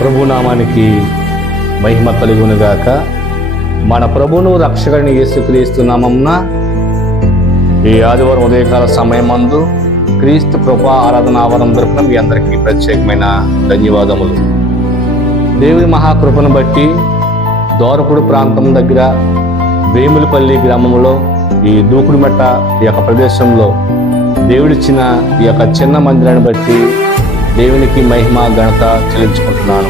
ప్రభునామానికి మహిమ కలుగునుగాక. మన ప్రభువును రక్షకుని యేసుక్రీస్తు నామమున ఈ ఆదివారం ఉదయకాల సమయమందు క్రీస్తు కృపా ఆరాధన ఆవరణ తరపున మీ అందరికీ ప్రత్యేకమైన ధన్యవాదములు. దేవుని మహాకృపను బట్టి దోరపుడు ప్రాంతం దగ్గర వేములపల్లి గ్రామంలో ఈ దూకుడుమెట్ట ఈ యొక్క ప్రదేశంలో దేవుడిచ్చిన ఈ యొక్క చిన్న మందిరాన్ని బట్టి దేవునికి మహిమ ఘనత చెల్లించుకుంటున్నాను.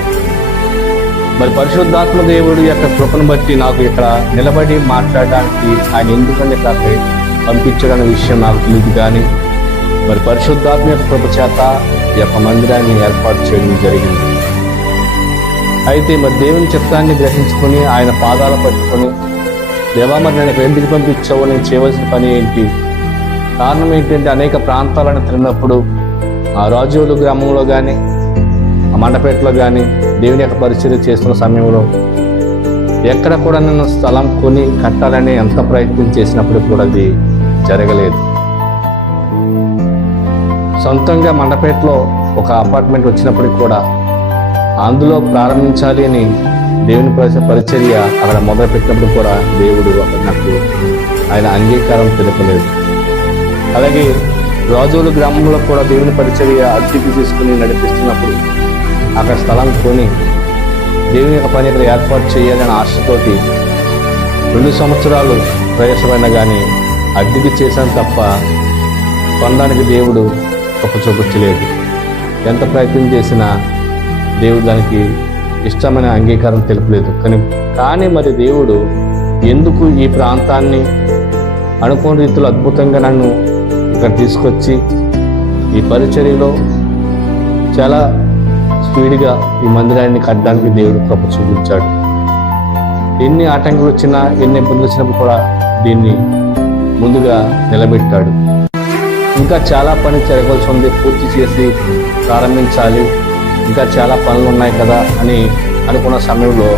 మరి పరిశుద్ధాత్మ దేవుడు యొక్క కృపను బట్టి నాకు ఇక్కడ నిలబడి మాట్లాడడానికి ఆయన ఎందుకంటే కాక పంపించడన్న విషయం నాకు తెలియదు, కానీ మరి పరిశుద్ధాత్మ యొక్క కృప చేత ఈ యొక్క మందిరాన్ని ఏర్పాటు చేయడం జరిగింది. అయితే మరి దేవుని చిత్తాన్ని గ్రహించుకొని ఆయన పాదాల పట్టుకొని, దేవా మరి నేను ఎందుకు పంపించావో, నేను చేయవలసిన పని ఏంటి, కారణం ఏంటంటే అనేక ప్రాంతాలను తిరిగినప్పుడు ఆ రాజోలు గ్రామంలో కానీ ఆ మండపేటలో కానీ దేవుని యొక్క పరిచర్య చేస్తున్న సమయంలో ఎక్కడ కూడా నేను స్థలం కొని కట్టాలని ఎంత ప్రయత్నం చేసినప్పుడు కూడా అది జరగలేదు. సొంతంగా మండపేటలో ఒక అపార్ట్మెంట్ వచ్చినప్పటికి కూడా అందులో ప్రారంభించాలి అని దేవుని పరిచర్య అక్కడ మొదలుపెట్టినప్పుడు కూడా దేవుడు అక్కడ నాకు ఆయన అంగీకారం తెలుపలేదు. అలాగే రాజోలు గ్రామంలో కూడా దేవుని పరిచర్య అద్దెకి తీసుకుని నడిపిస్తున్నప్పుడు అక్కడ స్థలం కొని దేవుని యొక్క పని ఇక్కడ ఏర్పాటు చేయాలని ఆశతోటి 2 సంవత్సరాలు ప్రయాసమైనా కానీ అద్దెకి చేశాను తప్ప కొనడానికి దేవుడు గొప్ప చూపించలేదు. ఎంత ప్రయత్నం చేసినా దేవుడు దానికి ఇష్టమైన అంగీకారం తెలుపలేదు. కానీ మరి దేవుడు ఎందుకు ఈ ప్రాంతాన్ని అనుకోని రీతిలో అద్భుతంగా నన్ను ఇక్కడ తీసుకొచ్చి ఈ పరిచర్యలో చాలా స్పీడ్గా ఈ మందిరాన్ని కట్టడానికి దేవుడు కృప చూపించాడు. ఎన్ని ఆటంకాలు వచ్చినా, ఎన్ని ఇబ్బందులు వచ్చినప్పుడు కూడా దీన్ని ముందుగా నిలబెట్టాడు. ఇంకా చాలా పని జరగవలసి ఉంది, పూర్తి చేసి ప్రారంభించాలి, ఇంకా చాలా పనులు ఉన్నాయి కదా అని అనుకున్న సమయంలో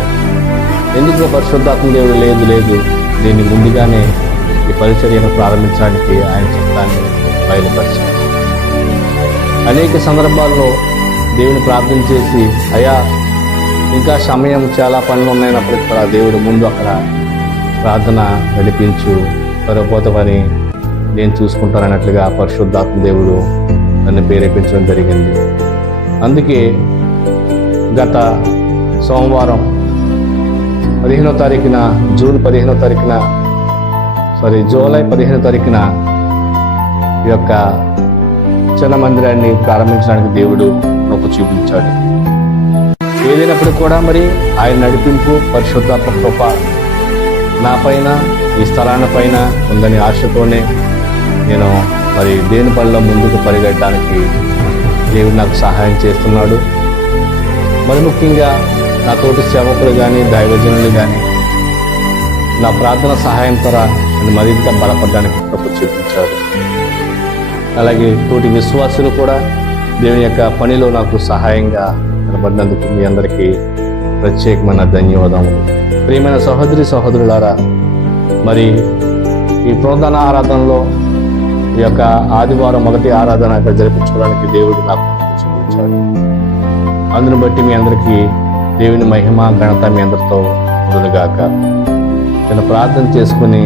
ఎందుకు పరిశుద్ధాత్మ దేవుడు లేదు దీన్ని ముందుగానే ఈ పరిచర్యను ప్రారంభించడానికి ఆయన చిత్తాన్ని బయలుపరిచాడు. అనేక సందర్భాల్లో దేవుని ప్రార్థన చేసి, అయ్యా ఇంకా సమయం చాలా పనులు ఉన్నాయన్నప్పటికీ కూడా దేవుడు ముందు అక్కడ ప్రార్థన నడిపించు, తరపోత పని నేను చూసుకుంటానన్నట్లుగా పరిశుద్ధాత్మ దేవుడు నన్ను ప్రేరేపించడం జరిగింది. అందుకే గత సోమవారం 15వ తారీఖున జూలై 15వ తారీఖున ఈ యొక్క చిన్న మందిరాన్ని ప్రారంభించడానికి దేవుడు కృప చూపించాడు. ఏదైనప్పుడు కూడా మరి ఆయన నడిపింపు, పరిశుద్ధాత్మ కృప నా పైన, ఈ స్థలాన్ని పైన ఉందని ఆశతోనే నేను మరి దేని పనిలో ముందుకు పరిగెట్టడానికి దేవుడు నాకు సహాయం చేస్తున్నాడు. మరి ముఖ్యంగా నా తోటి సేవకులు కానీ దైవజనులు కానీ నా ప్రార్థన సహాయం ద్వారా నేను మరింత బలపడడానికి కృప చూపించారు. అలాగే తోటి విశ్వాసులు కూడా దేవుని యొక్క పనిలో నాకు సహాయంగా నిలబడినందుకు మీ అందరికీ ప్రత్యేకమైన ధన్యవాదములు. ప్రియమైన సహోదరి సహోదరులారా, మరి ఈ ప్రధాన ఆరాధనలో ఈ యొక్క ఆదివారం మొదటి ఆరాధన ఇక్కడ జరిపించుకోవడానికి దేవుడు నాకు చూపించాడు. అందును బట్టి మీ అందరికీ దేవుని మహిమ ఘనత మీ అందరితో ఉండునుగాక. నేను ప్రార్థన చేసుకుని